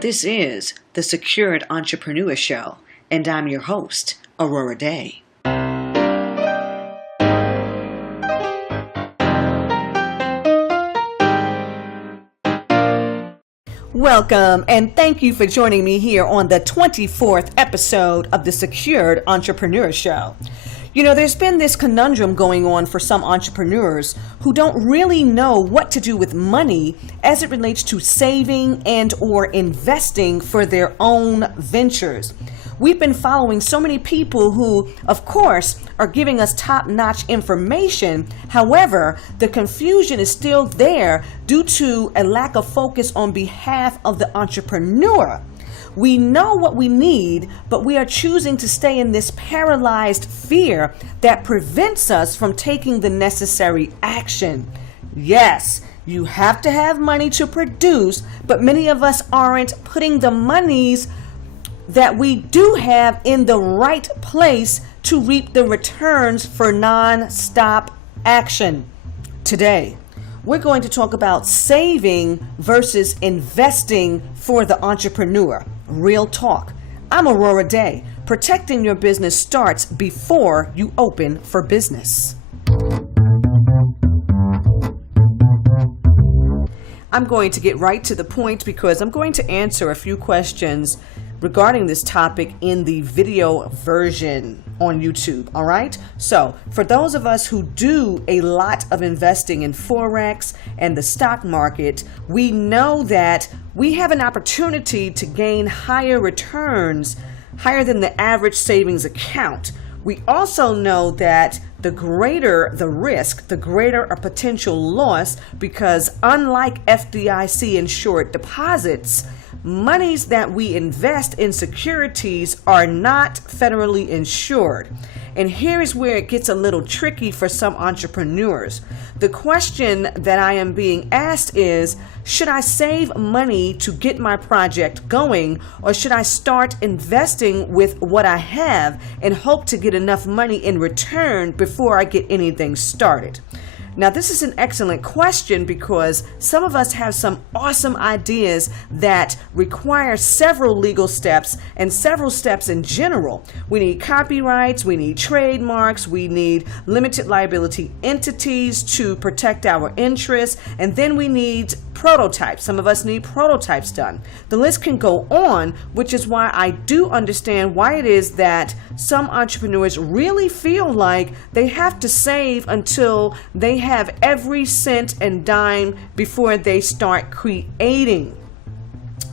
This is the Secured Entrepreneur Show, and I'm your host, Aurorah Dey. Welcome, and thank you for joining me here on the 24th episode of the Secured Entrepreneur Show. You know, there's been this conundrum going on for some entrepreneurs who don't really know what to do with money as it relates to saving and or investing for their own ventures. We've been following so many people who, of course, are giving us top-notch information. However, the confusion is still there due to a lack of focus on behalf of the entrepreneur. We know what we need, but we are choosing to stay in this paralyzed fear that prevents us from taking the necessary action. Yes, you have to have money to produce, but many of us aren't putting the monies that we do have in the right place to reap the returns for non-stop action. Today, we're going to talk about saving versus investing for the entrepreneur. Real talk. I'm Aurorah Dey. Protecting your business starts before you open for business. I'm going to get right to the point because I'm going to answer a few questions regarding this topic in the video version on YouTube. All right. So for those of us who do a lot of investing in Forex and the stock market, we know that we have an opportunity to gain higher returns, higher than the average savings account. We also know that the greater the risk, the greater a potential loss, because unlike FDIC insured deposits, monies that we invest in securities are not federally insured. And here is where it gets a little tricky for some entrepreneurs. The question that I am being asked is, should I save money to get my project going, or should I start investing with what I have and hope to get enough money in return before I get anything started? Now, this is an excellent question because some of us have some awesome ideas that require several legal steps and several steps in general. We need copyrights, we need trademarks, we need limited liability entities to protect our interests, and then we need prototypes. Some of us need prototypes done. The list can go on, which is why I do understand why it is that some entrepreneurs really feel like they have to save until they have every cent and dime before they start creating.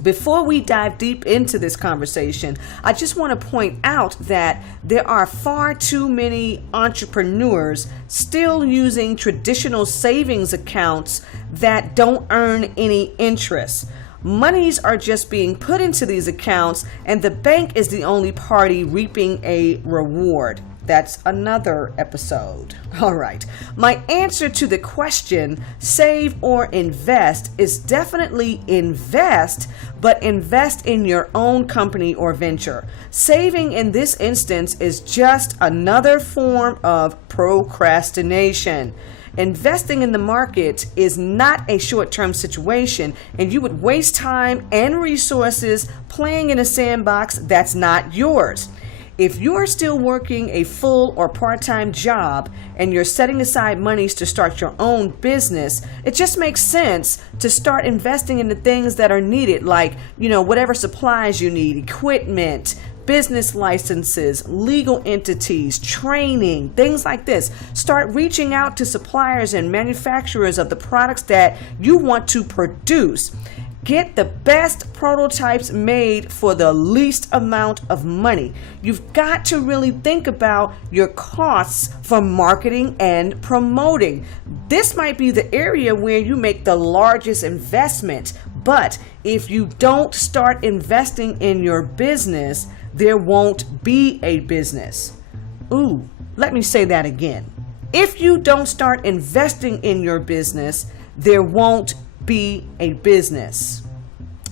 Before we dive deep into this conversation, I just want to point out that there are far too many entrepreneurs still using traditional savings accounts that don't earn any interest. Monies are just being put into these accounts, and the bank is the only party reaping a reward. That's another episode. All right. My answer to the question, save or invest, is definitely invest, but invest in your own company or venture. Saving in this instance is just another form of procrastination. Investing in the market is not a short-term situation, and you would waste time and resources playing in a sandbox that's not yours. If you're still working a full or part-time job and you're setting aside monies to start your own business, it just makes sense to start investing in the things that are needed, like, whatever supplies you need, equipment, business licenses, legal entities, training, things like this. Start reaching out to suppliers and manufacturers of the products that you want to produce. Get the best prototypes made for the least amount of money. You've got to really think about your costs for marketing and promoting. This might be the area where you make the largest investment, but if you don't start investing in your business, there won't be a business. Ooh, let me say that again. If you don't start investing in your business, there won't be a business.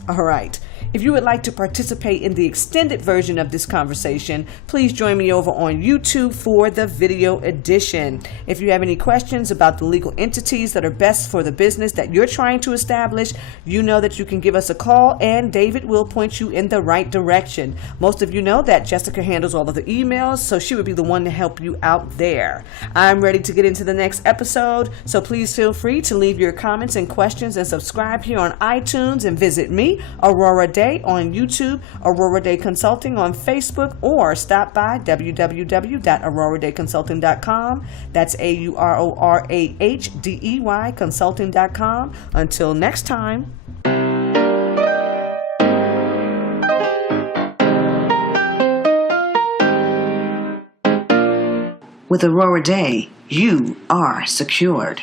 All right. If you would like to participate in the extended version of this conversation, please join me over on YouTube for the video edition. If you have any questions about the legal entities that are best for the business that you're trying to establish, you know that you can give us a call and David will point you in the right direction. Most of you know that Jessica handles all of the emails, so she would be the one to help you out there. I'm ready to get into the next episode, so please feel free to leave your comments and questions and subscribe here on iTunes, and visit me, Aurorah Dey, on YouTube, Aurorah Dey Consulting on Facebook, or stop by www.aurorahdeyconsulting.com. That's AURORAHDEY consulting.com. Until next time. With Aurorah Dey, you are secured.